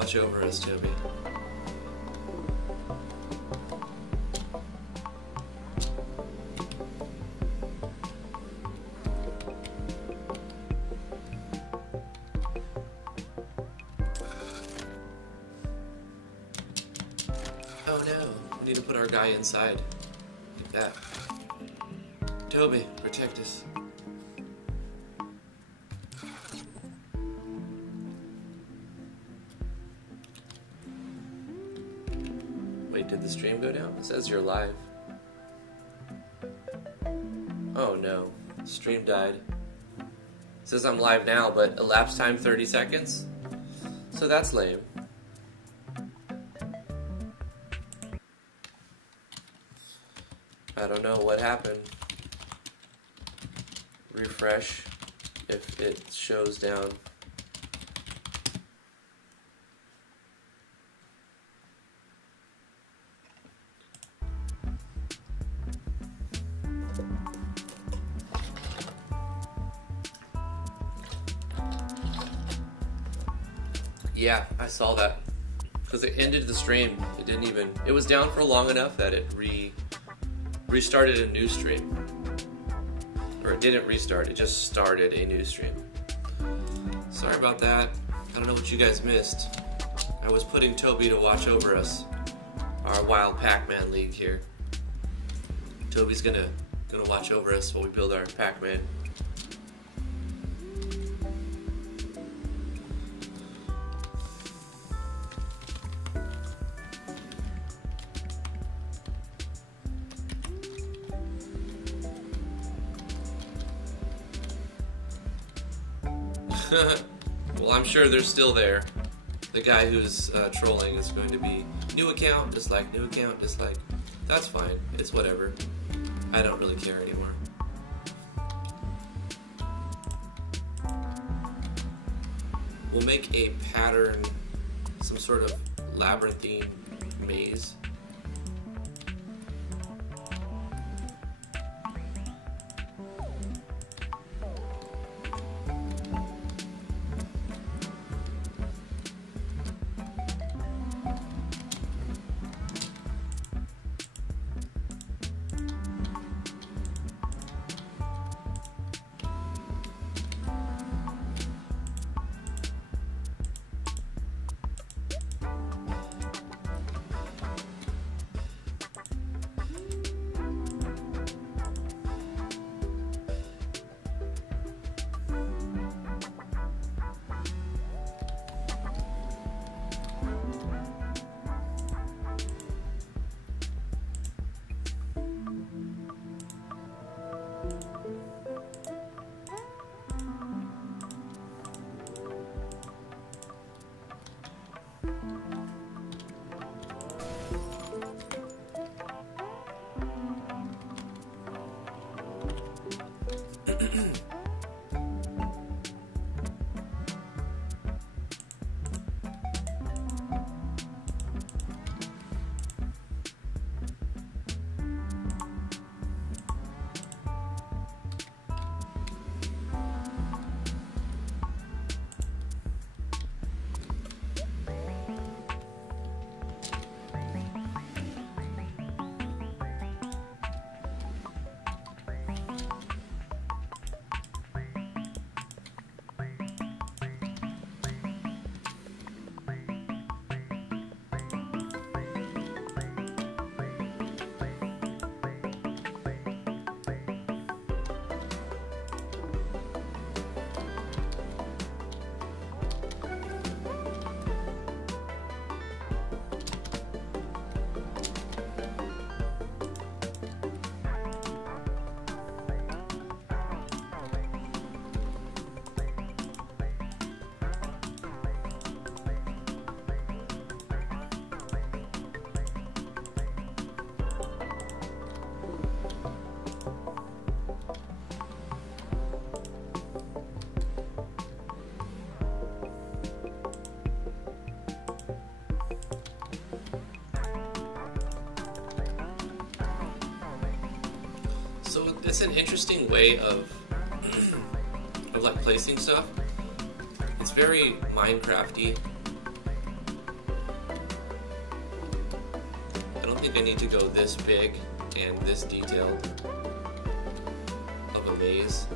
Watch over us, Toby. Oh no, we need to put our guy inside. Like that. Toby, protect us. Wait, did the stream go down? It says you're live. Oh no, stream died. It says I'm live now, but elapsed time 30 seconds? So that's lame. I don't know what happened. Refresh if it shows down. Yeah, I saw that. Because it ended the stream. It didn't even... It was down for long enough that it restarted a new stream. Or it didn't restart, it just started a new stream. Sorry about that. I don't know what you guys missed. I was putting Toby to watch over us. Our wild Pac-Man league here. Toby's gonna watch over us while we build our Pac-Man. Well, I'm sure they're still there. The guy who's trolling is going to be new account, dislike, new account, dislike. That's fine. It's whatever. I don't really care anymore. We'll make a pattern, some sort of labyrinthine maze. So it's an interesting way of like placing stuff. It's very Minecrafty. think I need to go this big and this detailed of a maze.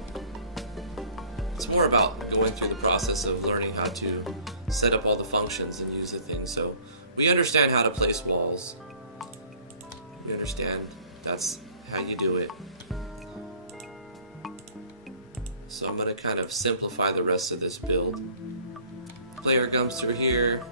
It's more about going through the process of learning how to set up all the functions and use the things. So we understand how to place walls. We understand that's how you do it. So I'm going to kind of simplify the rest of this build. Player comes through here.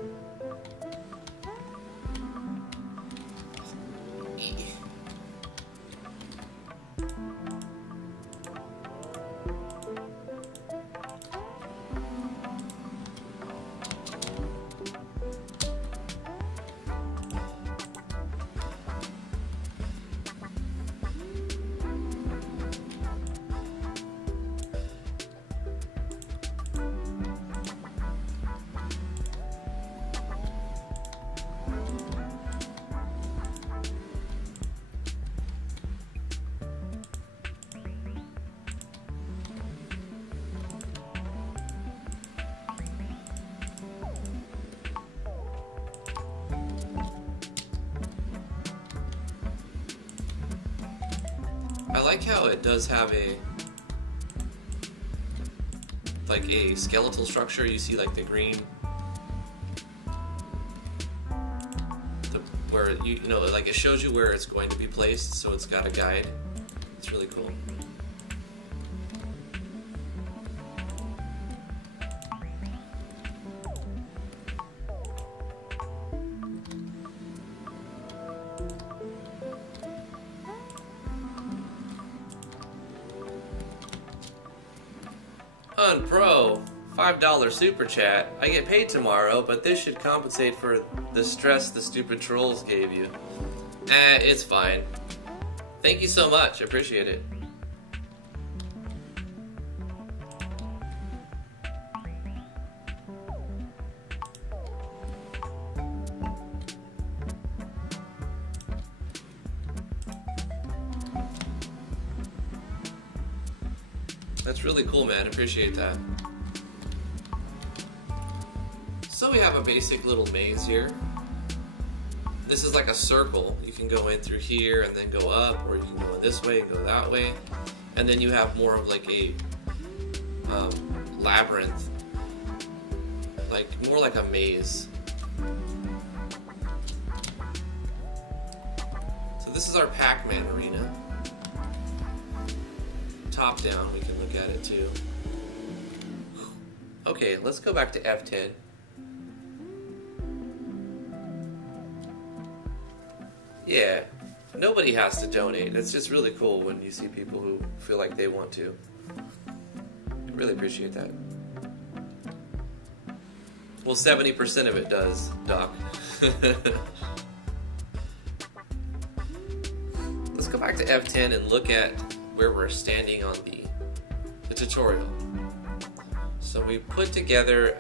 I like how it does have a skeletal structure. You see like the green, where you know like it shows you where it's going to be placed, so it's got a guide. It's really cool. Unpro, $5 super chat. I get paid tomorrow, but this should compensate for the stress the stupid trolls gave you. It's fine. Thank you so much. I appreciate it. That's really cool, man. Appreciate that. So we have a basic little maze here. This is like a circle. You can go in through here and then go up, or you can go in this way and go that way. And then you have more of like a labyrinth, more like a maze. So this is our Pac-Man arena. Top down, we can look at it too. Okay, let's go back to F10. Yeah, nobody has to donate. It's just really cool when you see people who feel like they want to. I really appreciate that. Well, 70% of it does, Doc. Let's go back to F10 and look at where we're standing on the tutorial. So we put together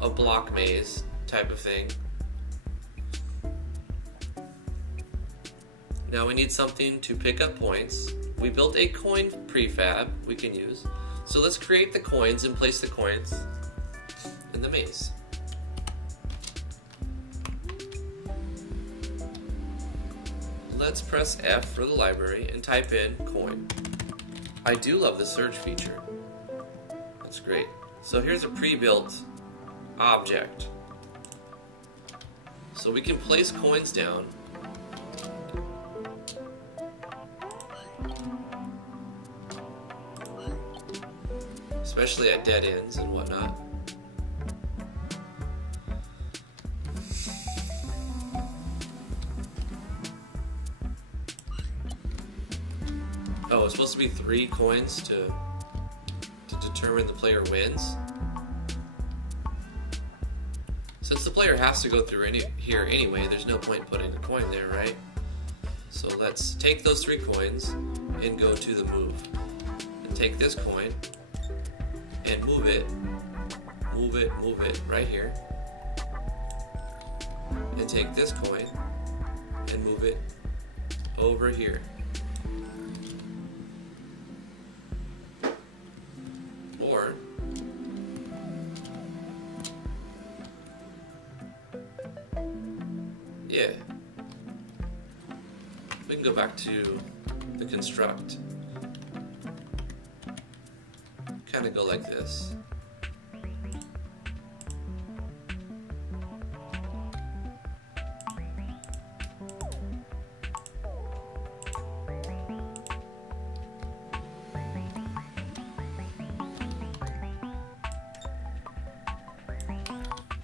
a block maze type of thing. Now we need something to pick up points. We built a coin prefab we can use. So let's create the coins and place the coins in the maze. Let's press F for the library and type in coin. I do love the search feature. That's great. So here's a pre-built object. So we can place coins down. Especially at dead ends and whatnot. Oh, it's supposed to be 3 coins to determine the player wins. Since the player has to go through here anyway, there's no point putting a coin there, right? So let's take those 3 coins and go to the move. And take this coin and move it right here. And take this coin and move it over here. Or can go back to the construct. Kind of go like this.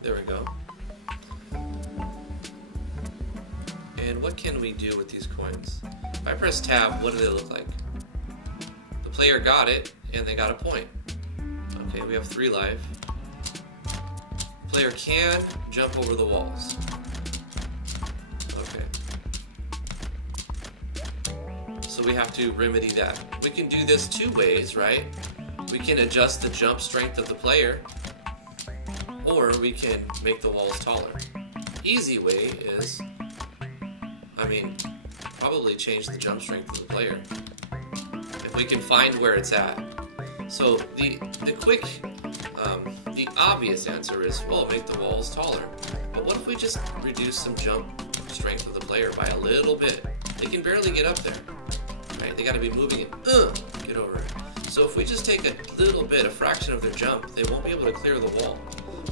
There we go. And what can we do with these coins? If I press tab, what do they look like? The player got it, and they got a point. Okay, we have 3 life. The player can jump over the walls. Okay. So we have to remedy that. We can do this 2 ways, right? We can adjust the jump strength of the player, or we can make the walls taller. Easy way is, probably change the jump strength of the player. If we can find where it's at. So the obvious answer is, well, make the walls taller. But what if we just reduce some jump strength of the player by a little bit? They can barely get up there, right? They gotta be moving it, get over it. So if we just take a little bit, a fraction of their jump, they won't be able to clear the wall.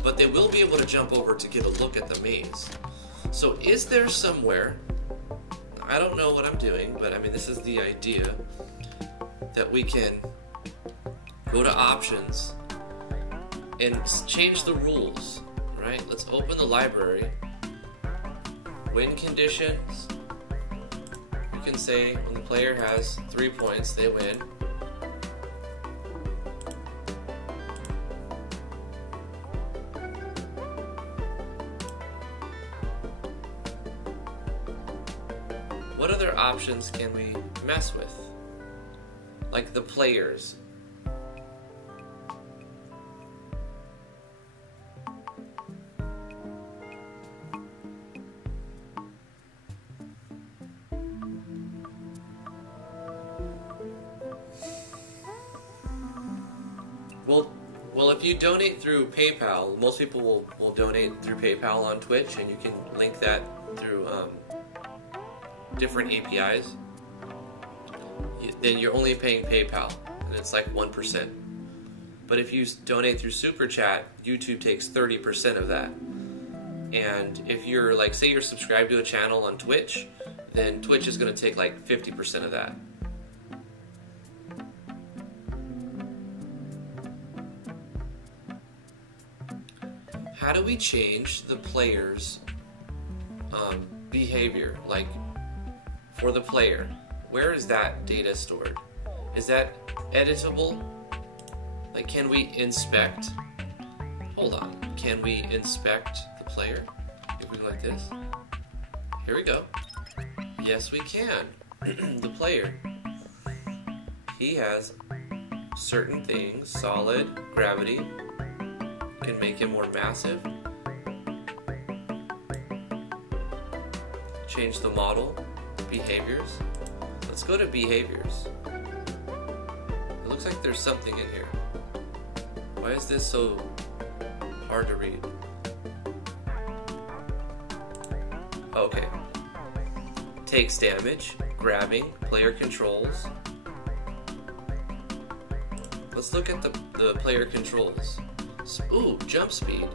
But they will be able to jump over to get a look at the maze. So is there somewhere, I don't know what I'm doing, but this is the idea, that we can go to options and change the rules, right? Let's open the library. Win conditions. You can say when the player has 3 points, they win. What other options can we mess with? Like the players. Well, if you donate through PayPal, most people will donate through PayPal on Twitch, and you can link that through different APIs. Then you're only paying PayPal, and it's like 1%. But if you donate through Super Chat, YouTube takes 30% of that. And if you're like, say you're subscribed to a channel on Twitch, then Twitch is going to take like 50% of that. How do we change the player's behavior? Like, for the player, where is that data stored? Is that editable? Like, can we inspect? Hold on. Can we inspect the player? If we go like this. Here we go. Yes, we can. The player. He has certain things. Solid, gravity. Can make him more massive. Change the model. Behaviors. Let's go to behaviors. It looks like there's something in here. Why is this so hard to read? Okay. Takes damage, grabbing, player controls. Let's look at the player controls. Ooh, jump speed.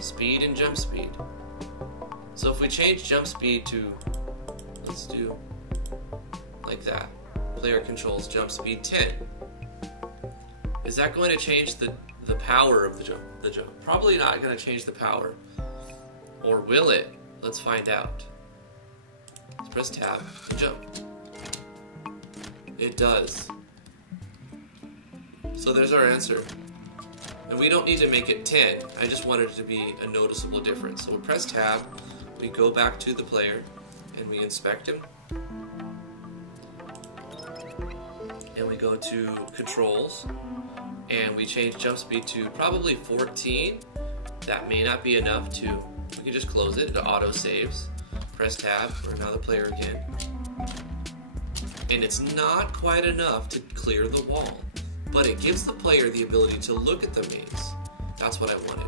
Speed and jump speed. So if we change jump speed to, let's do like that. Player controls jump speed 10. Is that going to change the power of the jump? Probably not going to change the power. Or will it? Let's find out. Let's press tab and jump. It does. So there's our answer. And we don't need to make it 10. I just wanted it to be a noticeable difference. So we press tab, we go back to the player, and we inspect him. And we go to controls, and we change jump speed to probably 14. That may not be enough to, we can just close it, it auto saves. Press tab for another player again. And it's not quite enough to clear the wall, but it gives the player the ability to look at the maze. That's what I wanted.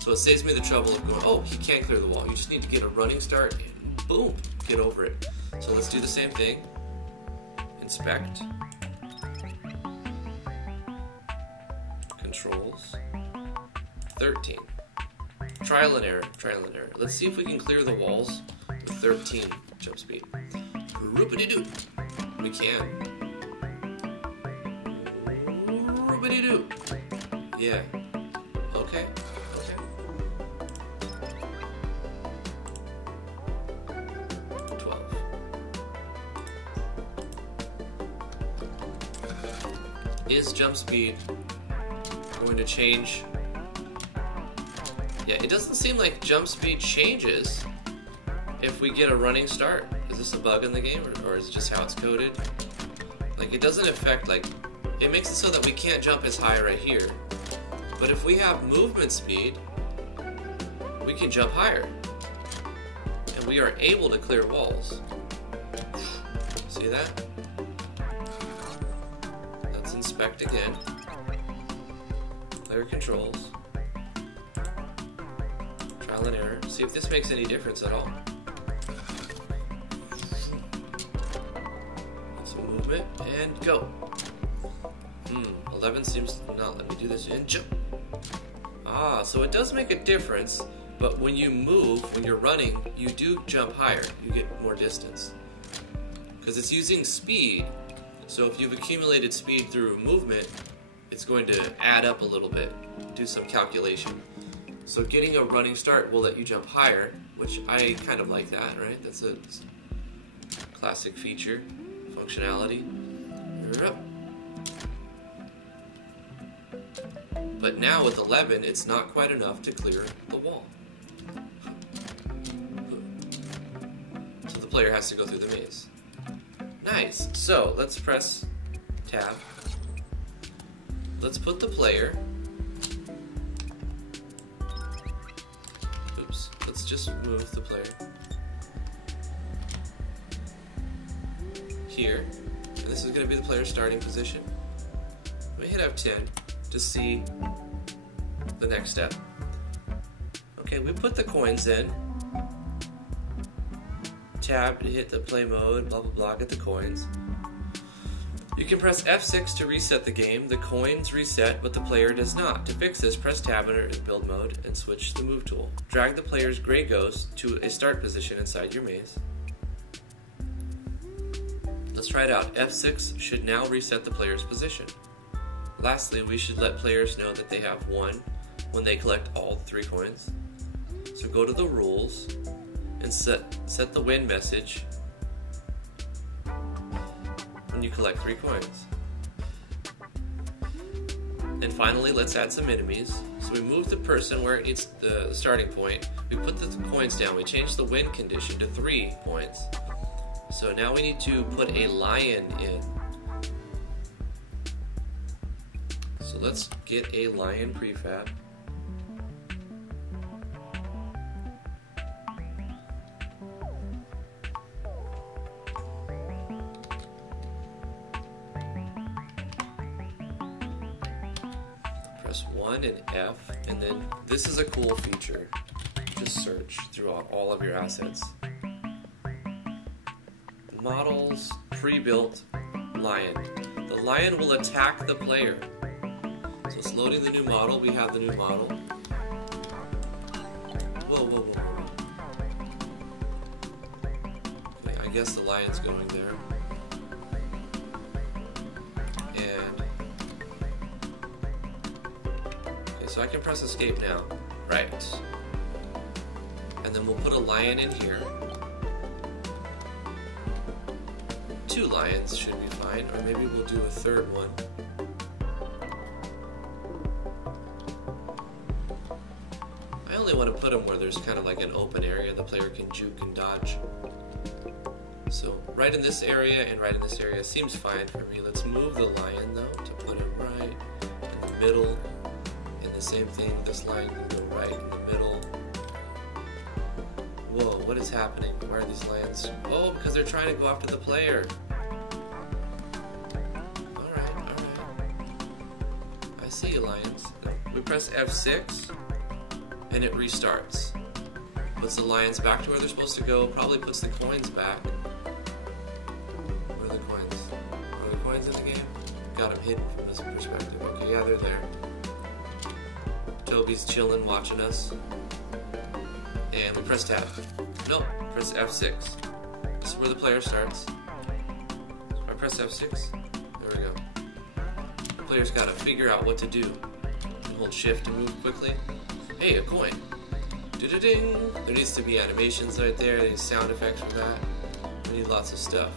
So it saves me the trouble of going, oh, he can't clear the wall. You just need to get a running start and boom, get over it. So let's do the same thing. Inspect. Controls. 13. Trial and error, trial and error. Let's see if we can clear the walls with 13 jump speed. Roopity-doo. We can. Roopity-doo. Yeah. Okay. Okay. 12. Is jump speed going to change? Yeah, it doesn't seem like jump speed changes if we get a running start. Is this a bug in the game, or is it just how it's coded? Like, it doesn't affect, like, it makes it so that we can't jump as high right here. But if we have movement speed, we can jump higher. And we are able to clear walls. See that? Let's inspect again. Player controls. Trial and error. See if this makes any difference at all. Some movement and go. 11 seems to not let me do this. And jump. Ah, so it does make a difference, but when you move, when you're running, you do jump higher. You get more distance. Because it's using speed, so if you've accumulated speed through movement, it's going to add up a little bit, do some calculation. So getting a running start will let you jump higher, which I kind of like that, right? That's a classic feature, functionality. But now with 11, it's not quite enough to clear the wall. So the player has to go through the maze. Nice. So let's press tab. Let's put the player. Oops. Let's just move the player here. And this is going to be the player's starting position. Let me hit F10 to see the next step. Okay, we put the coins in. Tab to hit the play mode, blah blah blah, get the coins. You can press F6 to reset the game. The coins reset, but the player does not. To fix this, press tab in build mode and switch the move tool. Drag the player's gray ghost to a start position inside your maze. Let's try it out. F6 should now reset the player's position. Lastly, we should let players know that they have 1 when they collect all 3 coins. So go to the rules and set the win message when you collect 3 coins. And finally, let's add some enemies. So we move the person where it needs the starting point. We put the coins down. We change the win condition to 3 points. So now we need to put a lion in. So let's get a lion prefab. Press 1 and F, and then this is a cool feature. Just search throughout all of your assets. Models, pre-built lion. The lion will attack the player. So it's loading the new model. We have the new model. Whoa, whoa, whoa, whoa. Okay, I guess the lion's going there. And okay, so I can press escape now. Right. And then we'll put a lion in here. 2 lions should be fine, or maybe we'll do a 3rd one. I only want to put them where there's kind of like an open area the player can juke and dodge. So right in this area and right in this area seems fine for me. Let's move the lion though to put him right in the middle. And the same thing, this lion can go right in the middle. Whoa, what is happening? Why are these lions? Oh, because they're trying to go after the player. Alright. I see you, lions. We press F6 and it restarts. Puts the lions back to where they're supposed to go, probably puts the coins back. got them hidden from this perspective. Okay, yeah, they're there. Toby's chilling, watching us. And we press tab. Nope, press F6. This is where the player starts. So I press F6. There we go. The player's got to figure out what to do. And hold shift to move quickly. Hey, a coin. Do-do-ding. There needs to be animations right there. There needs sound effects for that. We need lots of stuff.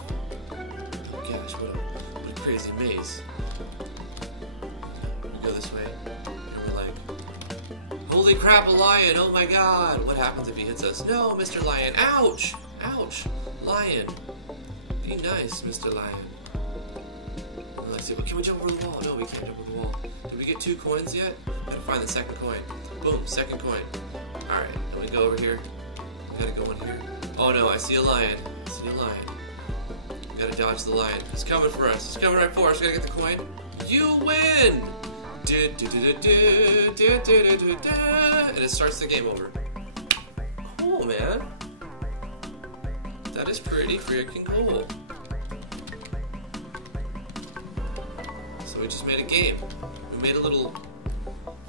Oh gosh, what a crazy maze. We go this way, and we're like, holy crap, a lion! Oh my god! What happens if he hits us? No, Mr. Lion! Ouch! Ouch! Lion! Be nice, Mr. Lion. And let's see, can we jump over the wall? No, we can't jump over the wall. Did we get 2 coins yet? Gotta find the second coin. Boom, second coin. Alright, then we go over here. Gotta go in here. Oh no, I see a lion. I see a lion. Gotta dodge the lion. He's coming for us. He's coming right for us. Gotta get the coin. You win! And it starts the game over. Cool, man. That is pretty freaking cool. So we just made a game. We made a little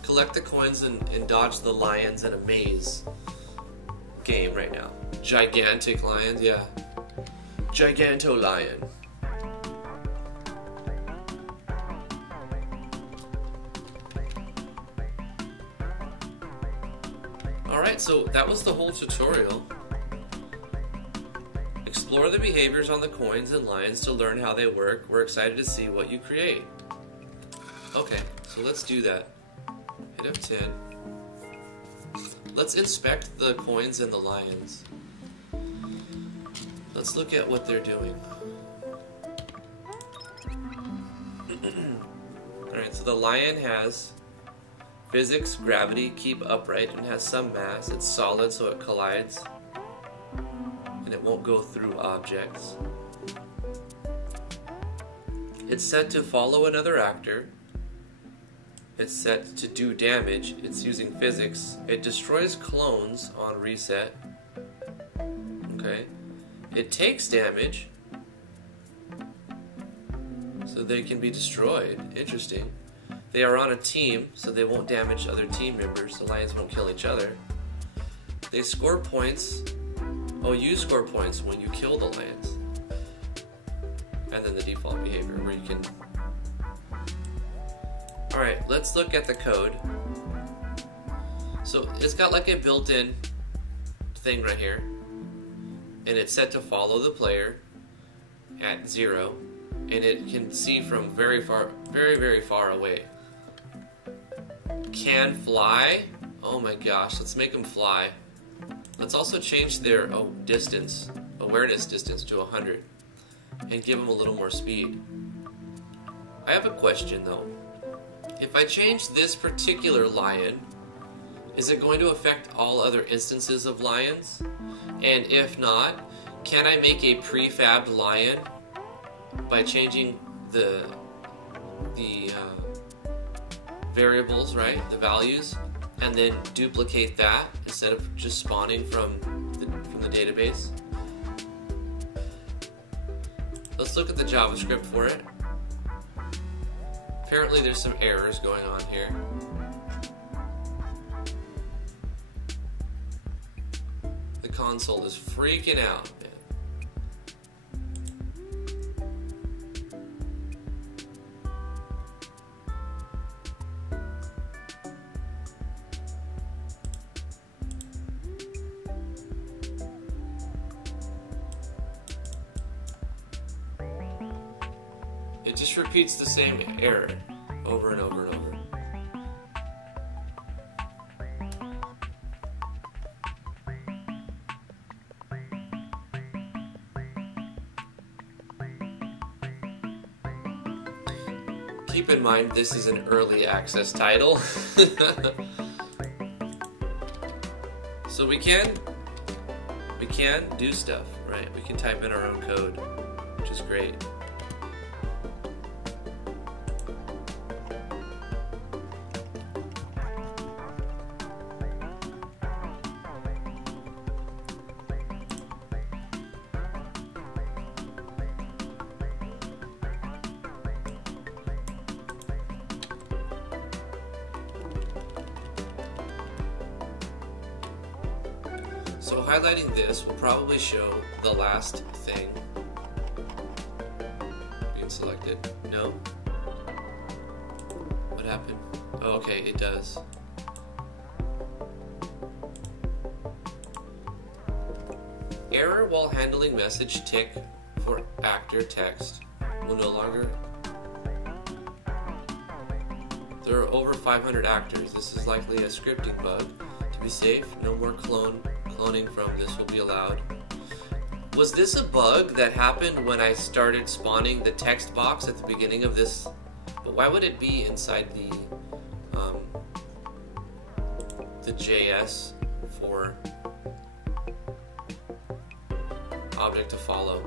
collect the coins and dodge the lions in a maze game right now. Gigantic lions, yeah. Giganto lion. Alright, so that was the whole tutorial. Explore the behaviors on the coins and lions to learn how they work. We're excited to see what you create. Okay, so let's do that. Hit F10. Let's inspect the coins and the lions. Let's look at what they're doing. Alright, so the lion has physics, gravity, keep upright, and has some mass. It's solid, so it collides. And it won't go through objects. It's set to follow another actor. It's set to do damage. It's using physics. It destroys clones on reset. Okay. It takes damage. So they can be destroyed. Interesting. They are on a team, so they won't damage other team members. The lions won't kill each other. They score points. Oh, you score points when you kill the lions. And then the default behavior where you can... Alright, let's look at the code. So it's got like a built-in thing right here. And it's set to follow the player at 0. And it can see from very far, very far away. Can fly? Oh my gosh, let's make them fly. Let's also change their distance, awareness distance to 100. And give them a little more speed. I have a question though. If I change this particular lion, is it going to affect all other instances of lions? And if not, can I make a prefabbed lion by changing the variables, right, the values, and then duplicate that instead of just spawning from the database? Let's look at the JavaScript for it. Apparently there's some errors going on here. The console is freaking out, man. It just repeats the same error over and over and over. Keep in mind this is an early access title. So we can do stuff, right? We can type in our own code, which is great. So highlighting this will probably show the last thing being selected. No? What happened? Oh, okay, it does. Error while handling message tick for actor text will no longer. There are over 500 actors. This is likely a scripting bug. To be safe, no more cloning from this will be allowed. Was this a bug that happened when I started spawning the text box at the beginning of this? But why would it be inside the JS for object to follow?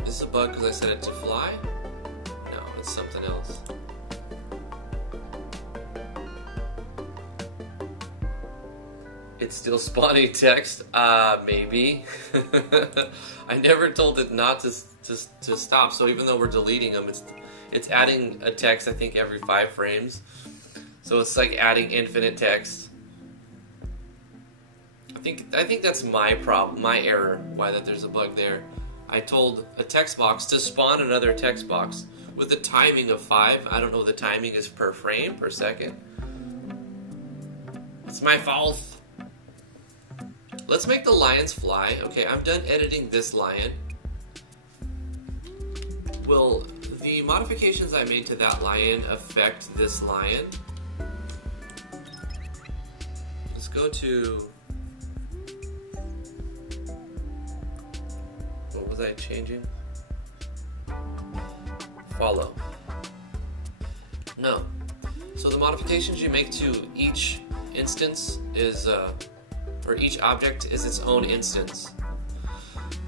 Is this a bug because I set it to fly? No, it's something else. It's still spawning text? Maybe. I never told it not to stop, so even though we're deleting them, it's adding a text, I think, every 5 frames. So it's like adding infinite text. I think that's my problem, my error, why that there's a bug there. I told a text box to spawn another text box with a timing of 5. I don't know what the timing is per frame, per second. It's my fault. Let's make the lions fly. Okay, I'm done editing this lion. Will the modifications I made to that lion affect this lion? Let's go to... What was I changing? Follow. No. So the modifications you make to each instance is... or each object is its own instance.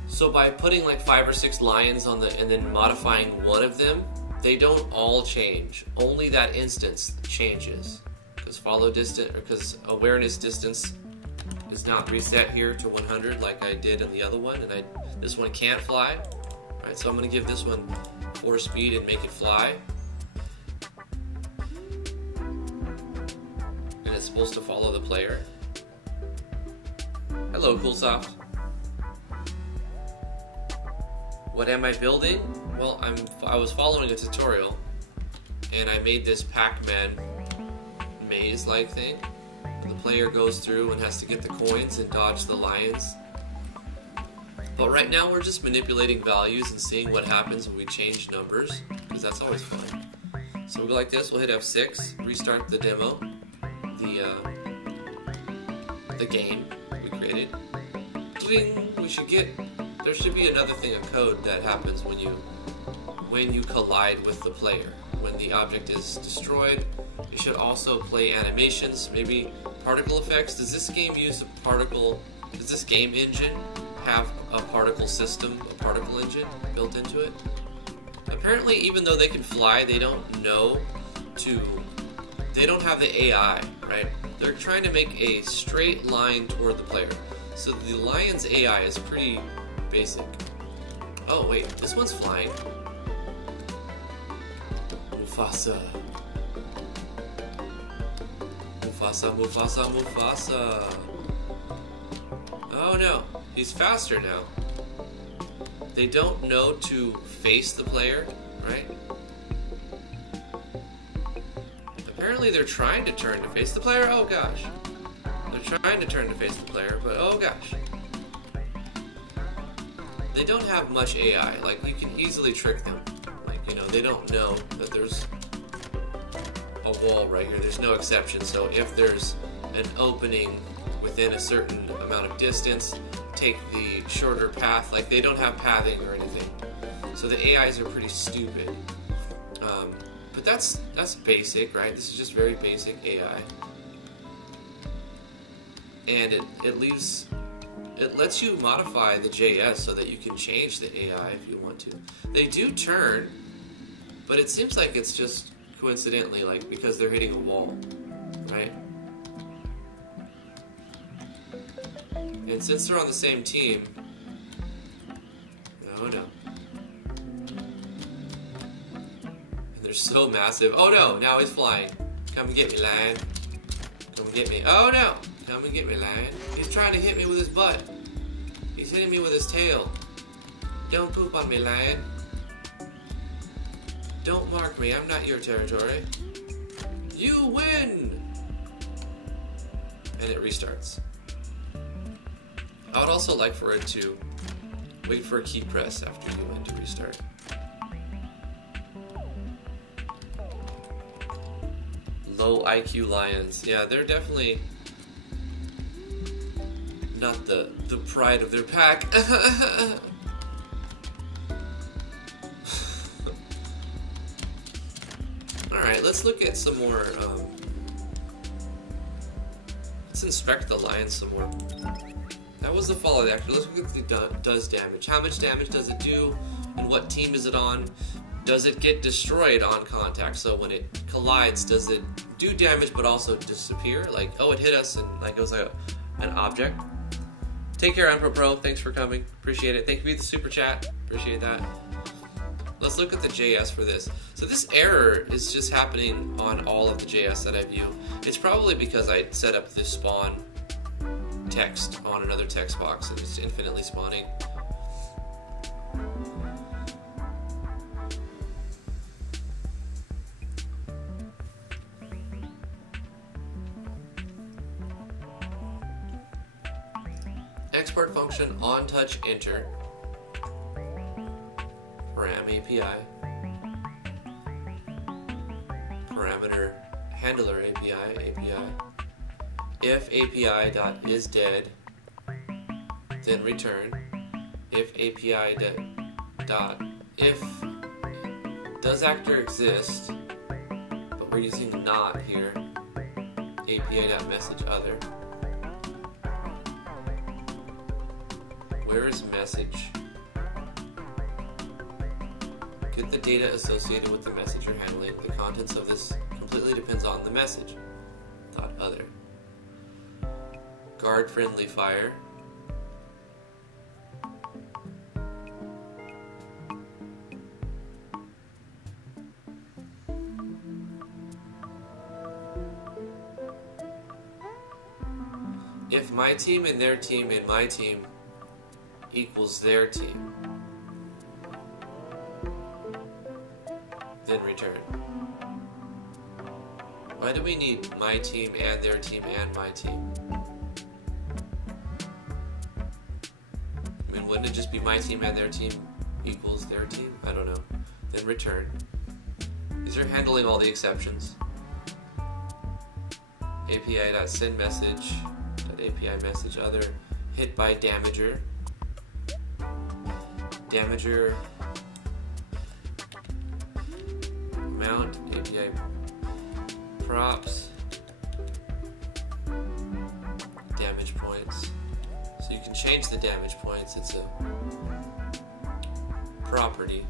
So by putting like 5 or 6 lions on and then modifying one of them, they don't all change. Only that instance changes. Because because awareness distance is not reset here to 100 like I did in the other one, and this one can't fly. Alright, so I'm gonna give this one 4 speed and make it fly. And it's supposed to follow the player. Hello, CoolSoft. What am I building? Well, I was following a tutorial, and I made this pac-man maze-like thing. The player goes through and has to get the coins and dodge the lions. But right now we're just manipulating values and seeing what happens when we change numbers, because that's always fun. So we'll go like this, we'll hit F6, restart the demo, the game we created. Ding! There should be another thing of code that happens when you collide with the player. When the object is destroyed, it should also play animations, maybe particle effects. Does this game engine have a particle system, a particle engine built into it? Apparently, even though they can fly, they don't have the AI, right? They're trying to make a straight line toward the player. So the lion's AI is pretty basic. Oh wait, this one's flying. Mufasa. Mufasa, Mufasa, Mufasa. Oh no, he's faster now. They don't know to face the player, right? Apparently they're trying to turn to face the player. Oh gosh. They're trying to turn to face the player, but oh gosh. They don't have much AI. Like, you can easily trick them. Like, they don't know that there's a wall right here. There's no exception. So if there's an opening within a certain amount of distance, take the shorter path. Like, they don't have pathing or anything. So the AIs are pretty stupid. But that's basic, right? This is just very basic AI. And it lets you modify the JS so that you can change the AI if you want to. They do turn, but it seems like it's just coincidentally, like, because they're hitting a wall, right? And since they're on the same team, oh no. And they're so massive. Oh no, now he's flying. Come get me, lion. Come get me. Oh no! Come and get me, lion. He's trying to hit me with his butt. He's hitting me with his tail. Don't poop on me, lion. Don't mark me. I'm not your territory. You win! And it restarts. I would also like for it to wait for a key press after you win to restart. Low IQ lions. Yeah, they're definitely not the pride of their pack. Alright, let's look at some more. Let's inspect the lions some more. That was the fall of the actor. Let's look at if it does damage. How much damage does it do? And what team is it on? Does it get destroyed on contact? So when it collides, does it do damage but also disappear? Like, oh, it hit us and like it was like an object. Take care, Emperor Pro. Thanks for coming. Appreciate it. Thank you for the super chat. Appreciate that. Let's look at the JS for this. So this error is just happening on all of the JS that I view. It's probably because I set up this spawn text on another text box and it's infinitely spawning. Export function on touch enter. Param API. Parameter handler API. If API.isDead, then return. If API if does actor exist, but we're using not here. API.message other. Where is message? Get the data associated with the message you're handling. The contents of this completely depends on the message. Dot other. Guard friendly fire. If my team and their team and my team equals their team, then return. Why do we need my team and their team and my team? I mean, wouldn't it just be my team and their team equals their team? I don't know. Then return. These are handling all the exceptions. API.send message, .API message other, hit by damager. Damager mount API props damage points. So you can change the damage points. It's a property.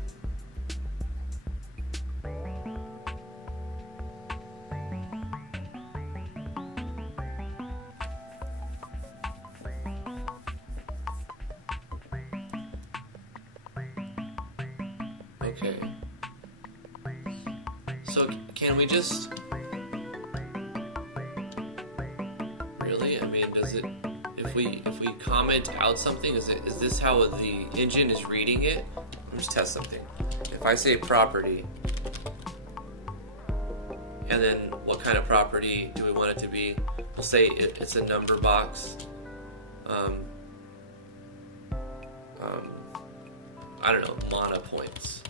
Okay. So can we just really? I mean, does it? If we comment out something, is this how the engine is reading it? Let me just test something. If I say property, and then what kind of property do we want it to be? We'll say it's a number box. I don't know, mana points.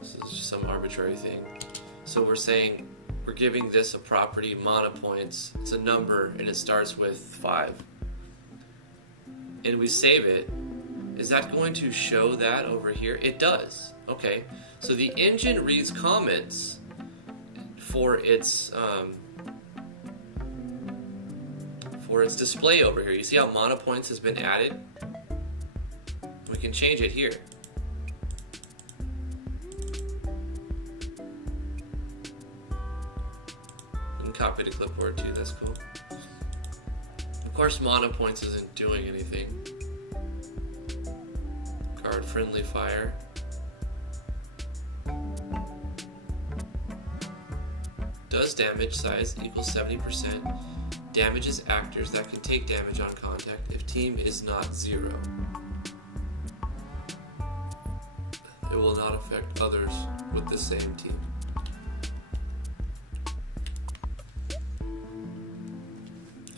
This is just some arbitrary thing. So we're saying we're giving this a property, mana points. It's a number and it starts with 5. And we save it. Is that going to show that over here? It does. Okay. So the engine reads comments for its display over here. You see how mana points has been added? We can change it here. Copy to clipboard too, that's cool. Of course, mana points isn't doing anything. Guard friendly fire. Does damage size equals 70%. damages actors that can take damage on contact if team is not 0. It will not affect others with the same team.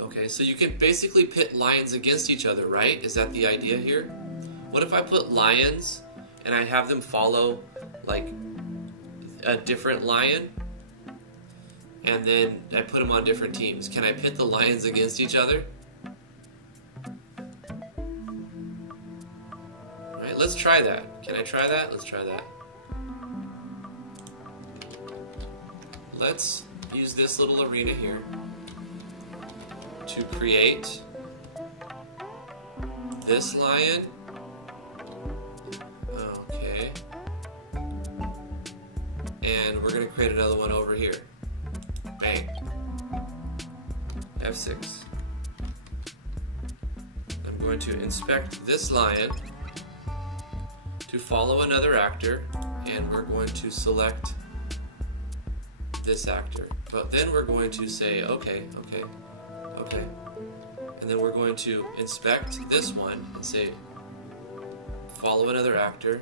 Okay, so you can basically pit lions against each other, right? Is that the idea here? What if I put lions and I have them follow like a different lion, and then I put them on different teams? Can I pit the lions against each other? All right, let's try that. Can I try that? Let's try that. Let's use this little arena here to create this lion. Okay. And we're going to create another one over here. Bang. F6. I'm going to inspect this lion to follow another actor, and we're going to select this actor. But then we're going to say, okay. And then we're going to inspect this one and say, follow another actor,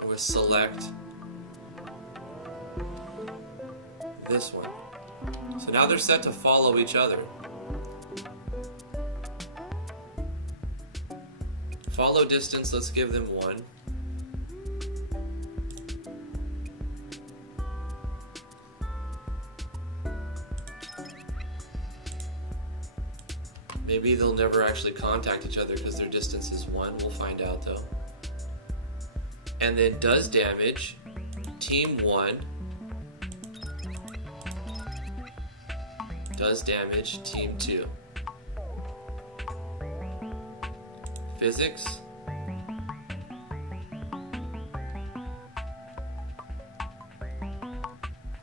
and we'll select this one. So now they're set to follow each other. Follow distance, let's give them 1. Maybe they'll never actually contact each other because their distance is 1. We'll find out though. And then does damage, team 1. Does damage, team 2. Physics.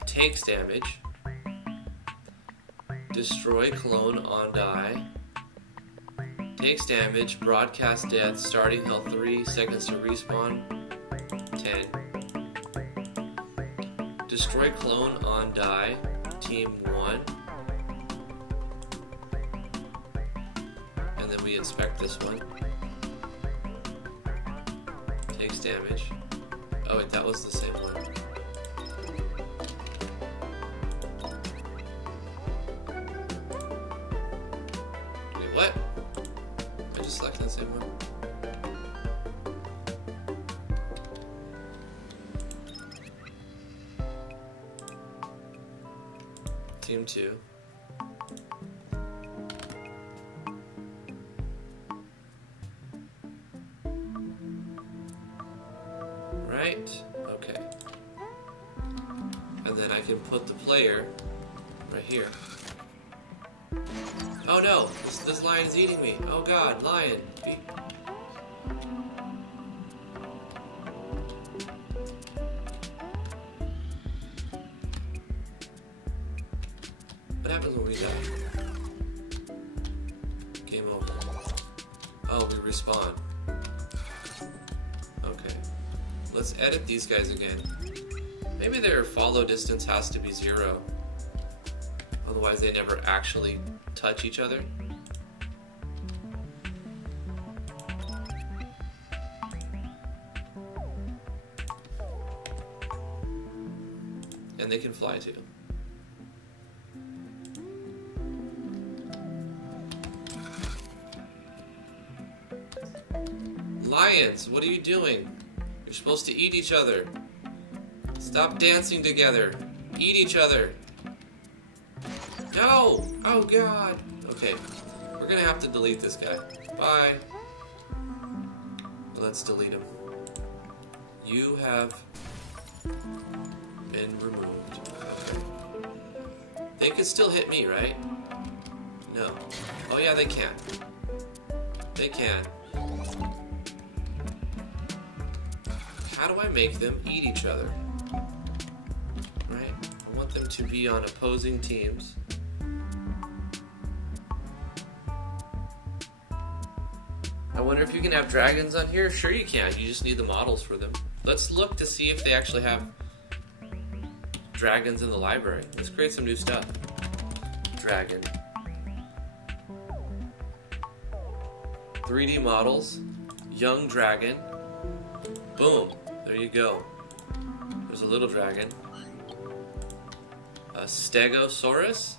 Takes damage. Destroy clone on die. Takes damage, broadcast death, starting health 3, seconds to respawn 10. Destroy clone on die, team 1. And then we inspect this one. Takes damage. Oh wait, that was the same one. Wait, what? I just selected the same one. Team 2. Right? Okay. And then I can put the player right here. Oh no! This lion is eating me! Oh god, lion! What happens when we die? Game over. Oh, we respawn. Okay. Let's edit these guys again. Maybe their follow distance has to be 0. Otherwise they never actually touch each other. And they can fly too. Lions, what are you doing? You're supposed to eat each other. Stop dancing together. Eat each other. No! Oh god! Okay, we're gonna have to delete this guy. Bye. Let's delete him. You have been removed. Okay. They could still hit me, right? No. Oh yeah, they can. They can. How do I make them eat each other? Right? I want them to be on opposing teams. I wonder if you can have dragons on here? Sure you can. You just need the models for them. Let's look to see if they actually have dragons in the library. Let's create some new stuff. Dragon. 3D models, young dragon. Boom, there you go. There's a little dragon. A stegosaurus.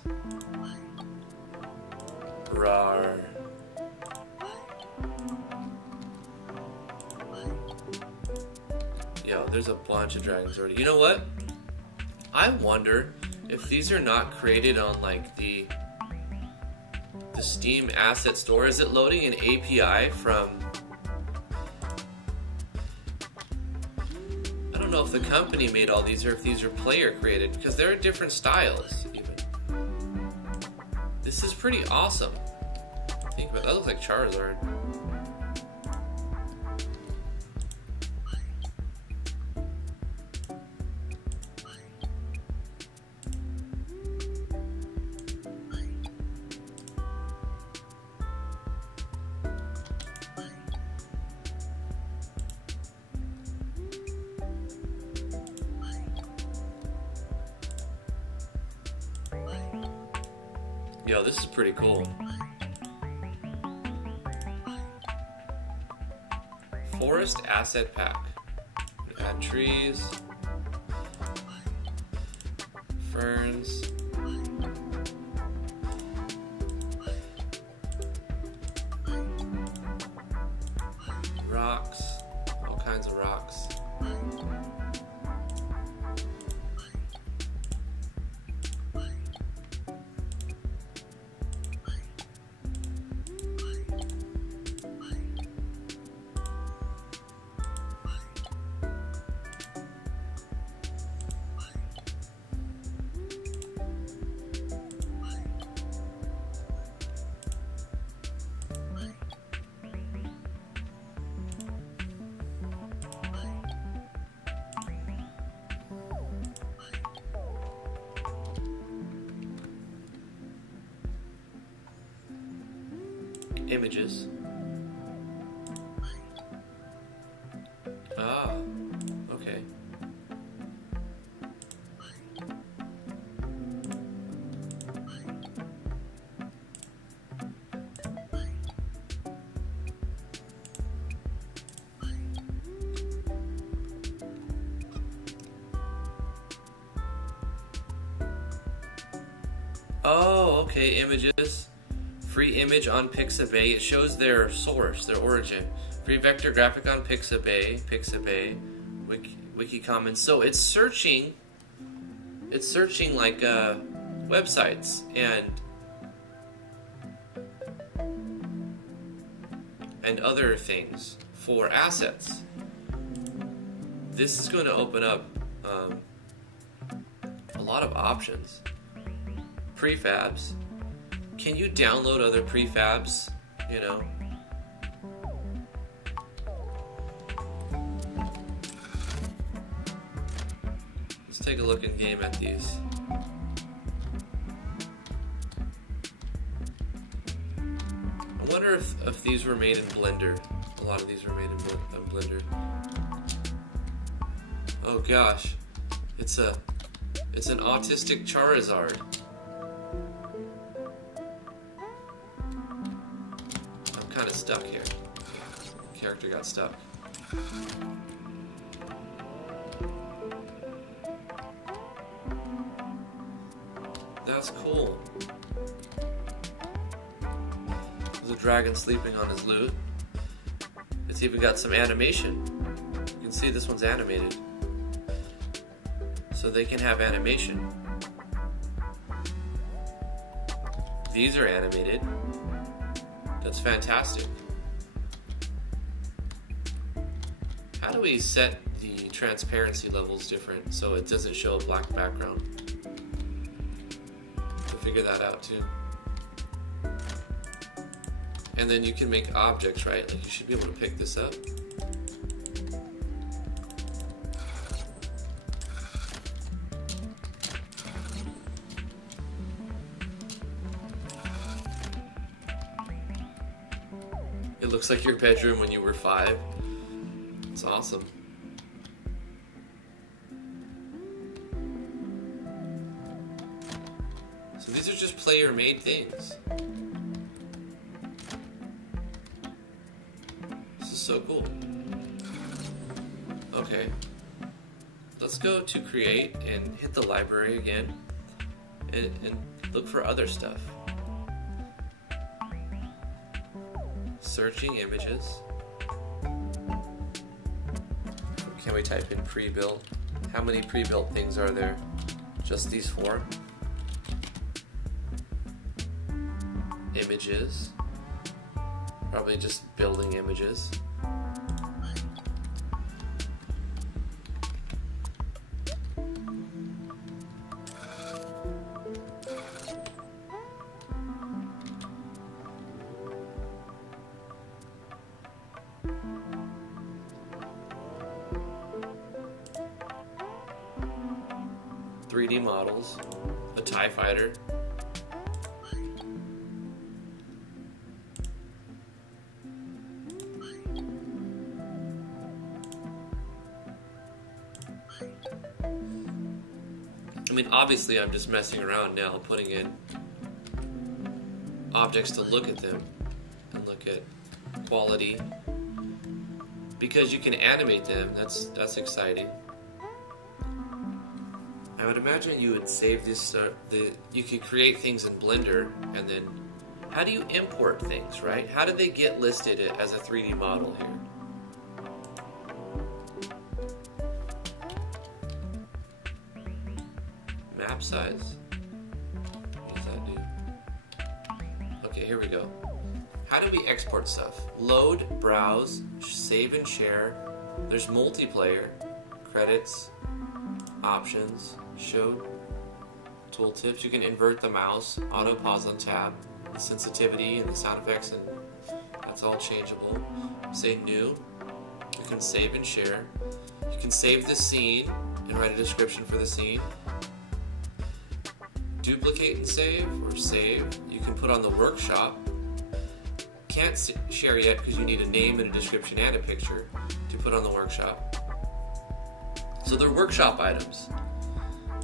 Rawr. Yo, there's a bunch of dragons already. You know what? I wonder if these are not created on like the Steam asset store. Is it loading an API from... I don't know if the company made all these or if these are player created, because there are different styles even. This is pretty awesome. Think about that. Looks like Charizard. Yo, this is pretty cool. Forest Asset Pack. Add trees, ferns, rocks, all kinds of rocks. Images. Ah, okay. Oh, okay, images. Free image on Pixabay. It shows their source, their origin. Free vector graphic on Pixabay, Wiki Commons. So it's searching like websites and other things for assets. This is going to open up a lot of options. Prefabs. Can you download other prefabs, you know? Let's take a look in game at these. I wonder if these were made in Blender. A lot of these were made in Blender. Oh gosh, it's an autistic Charizard. Kind of stuck here. The character got stuck. That's cool. There's a dragon sleeping on his loot. It's even got some animation. You can see this one's animated. So they can have animation. These are animated. That's fantastic. How do we set the transparency levels different so it doesn't show a black background? To figure that out too. And then you can make objects, right? Like you should be able to pick this up. It looks like your bedroom when you were 5. It's awesome. So these are just player-made things. so cool. Okay. Let's go to create and hit the library again and look for other stuff. Searching images. Can we type in pre-built? How many pre-built things are there? Just these 4? Images. Probably just building images. 3D models, a TIE fighter. I mean, obviously I'm just messing around now, putting in objects to look at them and look at quality, because you can animate them. That's exciting. I would imagine you would save this. You could create things in Blender, and then how do you import things, right? How do they get listed as a 3D model here? Map size. What does that do? Okay, here we go. How do we export stuff? Load, browse, save and share. There's multiplayer, credits, options, show, tooltips. You can invert the mouse, auto pause on tab, the sensitivity and the sound effects, and that's all changeable. Say new. You can save and share. You can save the scene and write a description for the scene. Duplicate and save, or save. You can put on the workshop. Can't share yet because you need a name and a description and a picture to put on the workshop. So they're workshop items.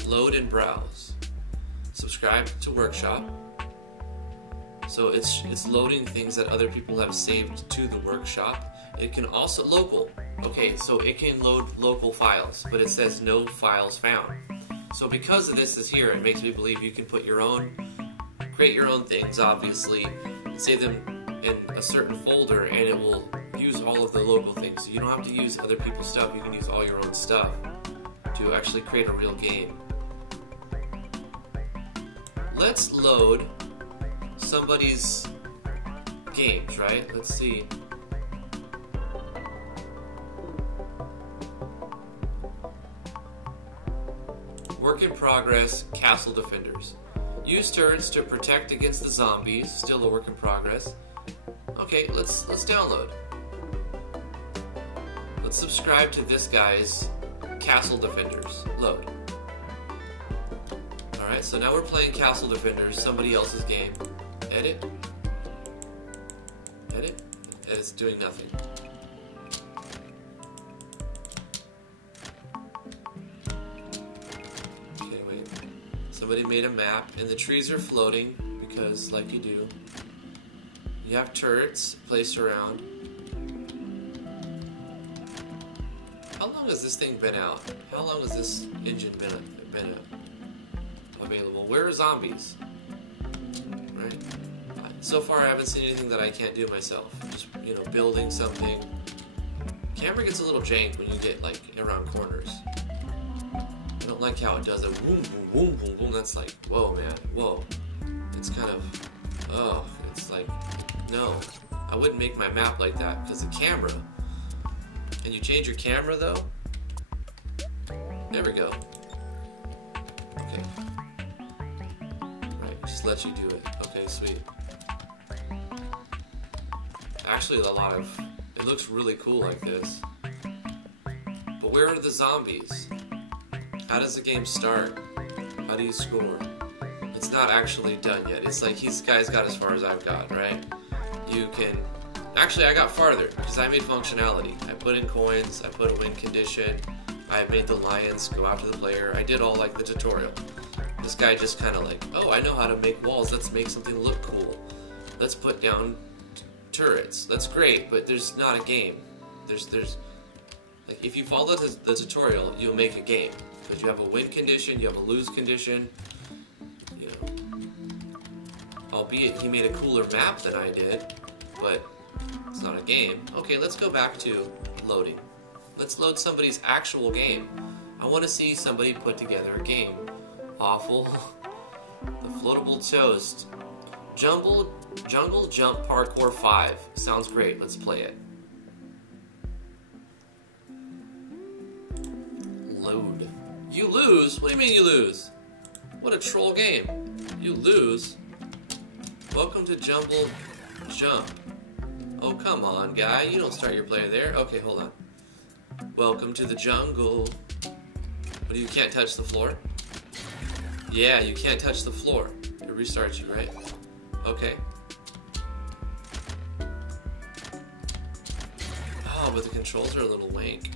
Load and browse. Subscribe to workshop. So it's loading things that other people have saved to the workshop. It can also local. Okay, so it can load local files, but it says no files found. So because of this is here, it makes me believe you can put your own, create your own things, obviously, save them in a certain folder, and it will use all of the local things. So you don't have to use other people's stuff. You can use all your own stuff to actually create a real game. Let's load somebody's games, right? Let's see. Work in progress, Castle Defenders. Use turrets to protect against the zombies. Still a work in progress. Okay, let's download. Let's subscribe to this guy's Castle Defenders. Load. Alright, so now we're playing Castle Defenders, somebody else's game. Edit. Edit. And it's doing nothing. Okay, wait. Somebody made a map, and the trees are floating, because, like you do. You have turrets placed around. How long has this thing been out? How long has this engine been available? Where are zombies? Right? So far I haven't seen anything that I can't do myself. Just, you know, building something. Camera gets a little jank when you get, like, around corners. I don't like how it does it. Boom, boom, boom, boom, boom. That's like, whoa, man, whoa. It's kind of, oh, it's like, no. I wouldn't make my map like that because the camera. Can you change your camera, though? There we go. Okay. Right, just let you do it. Okay, sweet. Actually, it looks really cool like this. But where are the zombies? How does the game start? How do you score? It's not actually done yet. It's like this guy's got as far as I've got, right? You can... Actually, I got farther because I made functionality. I put in coins, I put a win condition, I made the lions go after the player. I did all like the tutorial. This guy just kind of like, oh, I know how to make walls. Let's make something look cool. Let's put down turrets. That's great, but there's not a game. There's like, if you follow the tutorial, you'll make a game. Because you have a win condition, you have a lose condition, you know. Albeit he made a cooler map than I did, but it's not a game. Okay, let's go back to loading. Let's load somebody's actual game. I want to see somebody put together a game. Awful. The Floatable Toast. Jungle Jump Parkour 5. Sounds great. Let's play it. Load. You lose? What do you mean you lose? What a troll game. You lose? Welcome to Jungle Jump. Oh, come on, guy. You don't start your player there. Okay, hold on. Welcome to the jungle. What, you can't touch the floor? Yeah, you can't touch the floor. It restarts you, right? Okay. Oh, but the controls are a little wank.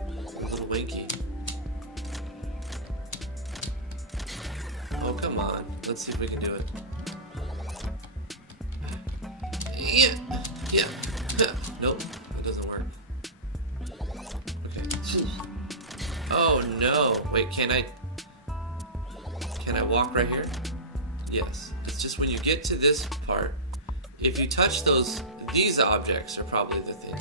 A little wanky. Oh, come on. Let's see if we can do it. Yeah. Nope, it doesn't work. Okay. Oh no. Wait, can I walk right here? Yes. It's just when you get to this part, if you touch these objects are probably the thing.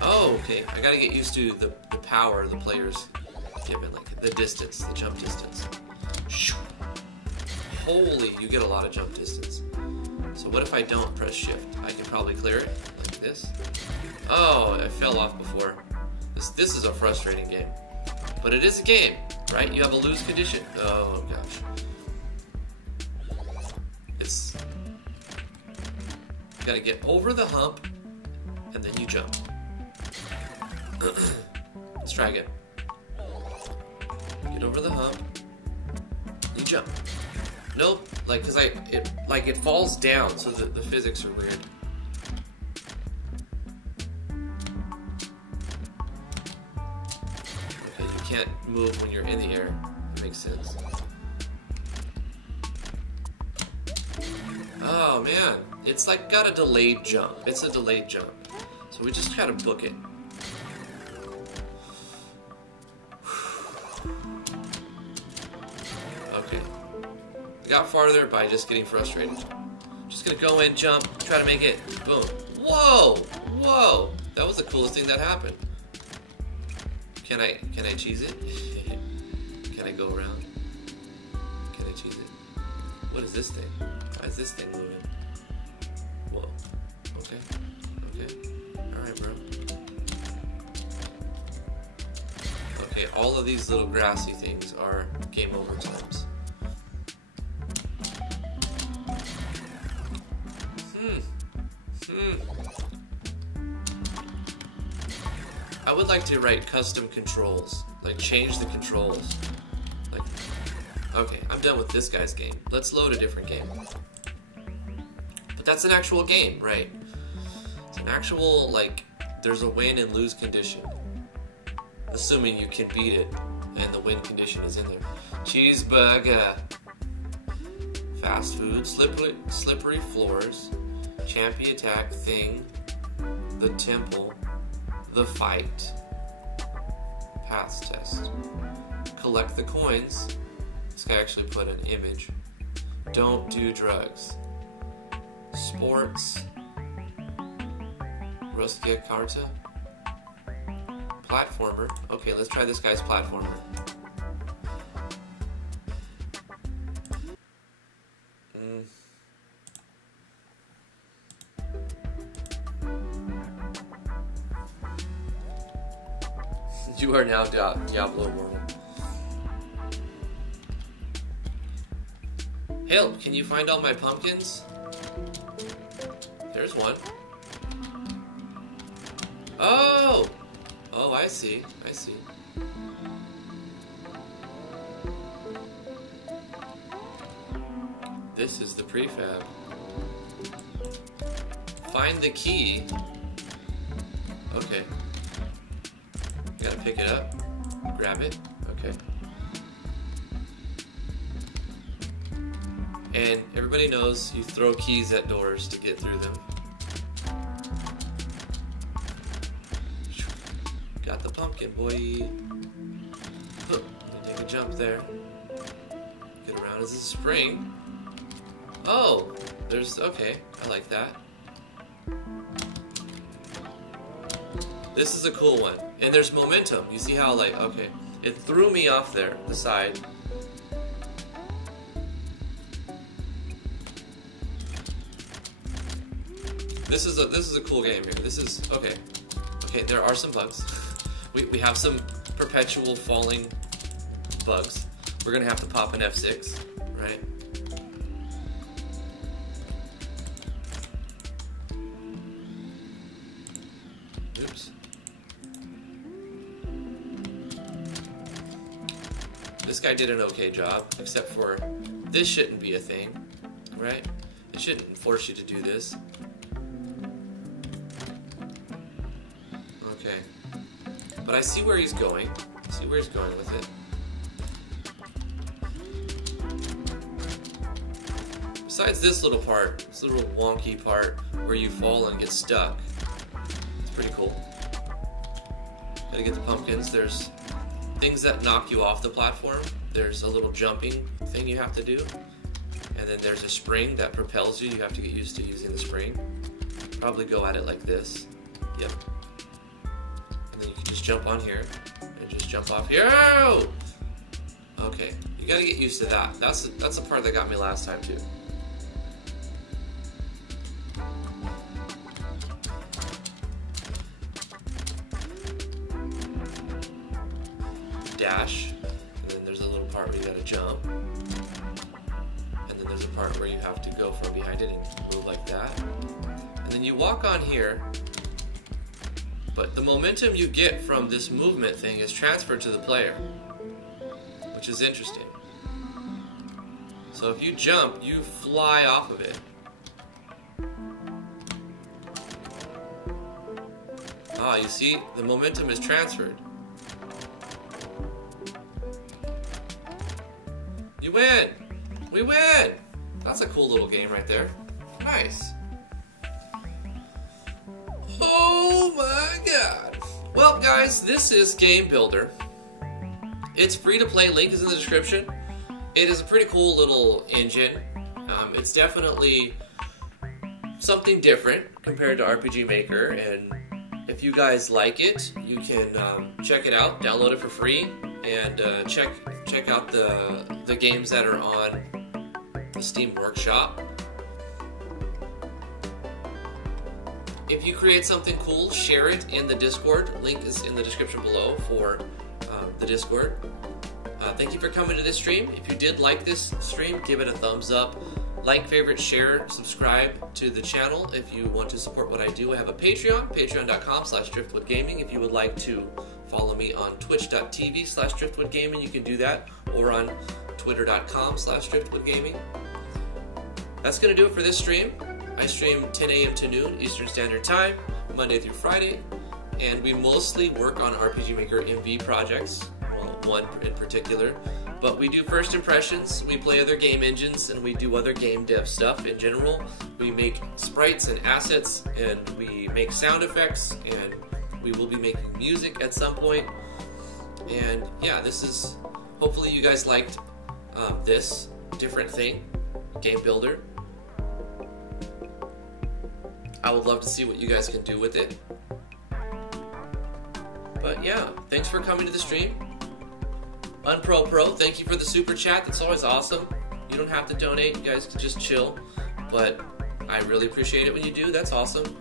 Oh, okay. I gotta get used to the power the player's given, like the distance, the jump distance. Holy, you get a lot of jump distance. So what if I don't press shift? I can probably clear it like this. Oh, I fell off before. This is a frustrating game. But it is a game, right? You have a lose condition. Oh gosh. You gotta get over the hump and then you jump. Let's try again. Get over the hump. You jump. Nope, cause it falls down, so the physics are weird. Okay, you can't move when you're in the air. That makes sense. Oh man, it's like got a delayed jump. It's a delayed jump. So we just gotta book it. Okay. Got farther by just getting frustrated. Just gonna go in, jump, try to make it. Boom. Whoa! Whoa! That was the coolest thing that happened. Can I cheese it? Can I go around? Can I cheese it? What is this thing? Why is this thing moving? Whoa. Okay. Okay. Alright, bro. Okay, all of these little grassy things are game over times. I would like to write custom controls, like change the controls. Like, okay, I'm done with this guy's game. Let's load a different game. But that's an actual game, right? It's an actual, like, there's a win and lose condition. Assuming you can beat it and the win condition is in there. Cheeseburger. Fast food, slippery floors, champion attack, thing, the temple, the fight, paths test, collect the coins. This guy actually put an image. Don't do drugs. Sports, Ruskia Karta, platformer. Okay, let's try this guy's platformer. You are now Diablo Immortal. Help, can you find all my pumpkins? There's one. Oh! Oh, I see. I see. This is the prefab. Find the key. Okay. Gotta pick it up, grab it, okay. And everybody knows you throw keys at doors to get through them. the pumpkin, boy. Let me take a jump there. Get around. Is this a spring? Oh, there's, okay, I like that. This is a cool one. And there's momentum. You see how, like, okay, it threw me off there, the side. This is a cool game here. This is, okay. Okay, there are some bugs. We have some perpetual falling bugs. We're gonna have to pop an F6, right? Oops. This guy did an okay job, except for this shouldn't be a thing, right? It shouldn't force you to do this. Okay. But I see where he's going. I see where he's going with it. Besides this little part, this little wonky part where you fall and get stuck. It's pretty cool. Gotta get the pumpkins. There's things that knock you off the platform. There's a little jumping thing you have to do. And then there's a spring that propels you. You have to get used to using the spring. Probably go at it like this. Yep. And then you can just jump on here and just jump off here. Oh! Okay, you gotta get used to that. That's the part that got me last time too. Dash, and then there's a little part where you gotta jump, and then there's a part where you have to go from behind it and move like that, and then you walk on here, but the momentum you get from this movement thing is transferred to the player, which is interesting. So if you jump, you fly off of it. Ah, you see, the momentum is transferred. You win! We win! That's a cool little game right there. Nice. Oh my god. Well guys, this is Game Builder. It's free to play, link is in the description. It is a pretty cool little engine. It's definitely something different compared to RPG Maker, and if you guys like it, you can check it out, download it for free, and check out the games that are on the Steam Workshop. If you create something cool, share it in the Discord. Link is in the description below for the Discord. Thank you for coming to this stream. If you did like this stream, give it a thumbs up. Like, favorite, share, subscribe to the channel if you want to support what I do. I have a Patreon, patreon.com/driftwoodgaming. If you would like to follow me on twitch.tv/driftwoodgaming, you can do that, or on twitter.com/driftwoodgaming. That's going to do it for this stream. I stream 10 a.m. to noon Eastern Standard Time, Monday through Friday, and we mostly work on RPG Maker MV projects, well, one in particular. But we do first impressions, we play other game engines, and we do other game dev stuff in general. We make sprites and assets, and we make sound effects, and we will be making music at some point. And yeah, this is, hopefully you guys liked this different thing, Game Builder. I would love to see what you guys can do with it. But yeah, thanks for coming to the stream. Unpro Pro, thank you for the super chat. That's always awesome. You don't have to donate. You guys can just chill. But I really appreciate it when you do. That's awesome.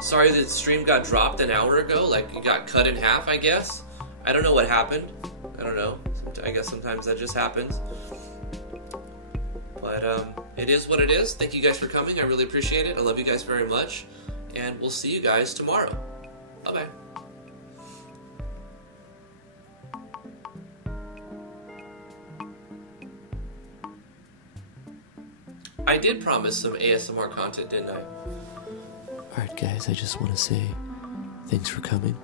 Sorry that the stream got dropped an hour ago. Like, it got cut in half, I guess. I don't know what happened. I don't know. I guess sometimes that just happens. But it is what it is. Thank you guys for coming. I really appreciate it. I love you guys very much. And we'll see you guys tomorrow. Bye-bye. I did promise some ASMR content, didn't I? Alright guys, I just want to say thanks for coming.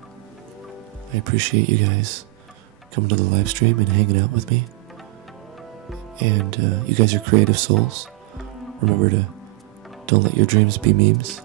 I appreciate you guys coming to the live stream and hanging out with me. And you guys are creative souls. Remember to don't let your dreams be memes.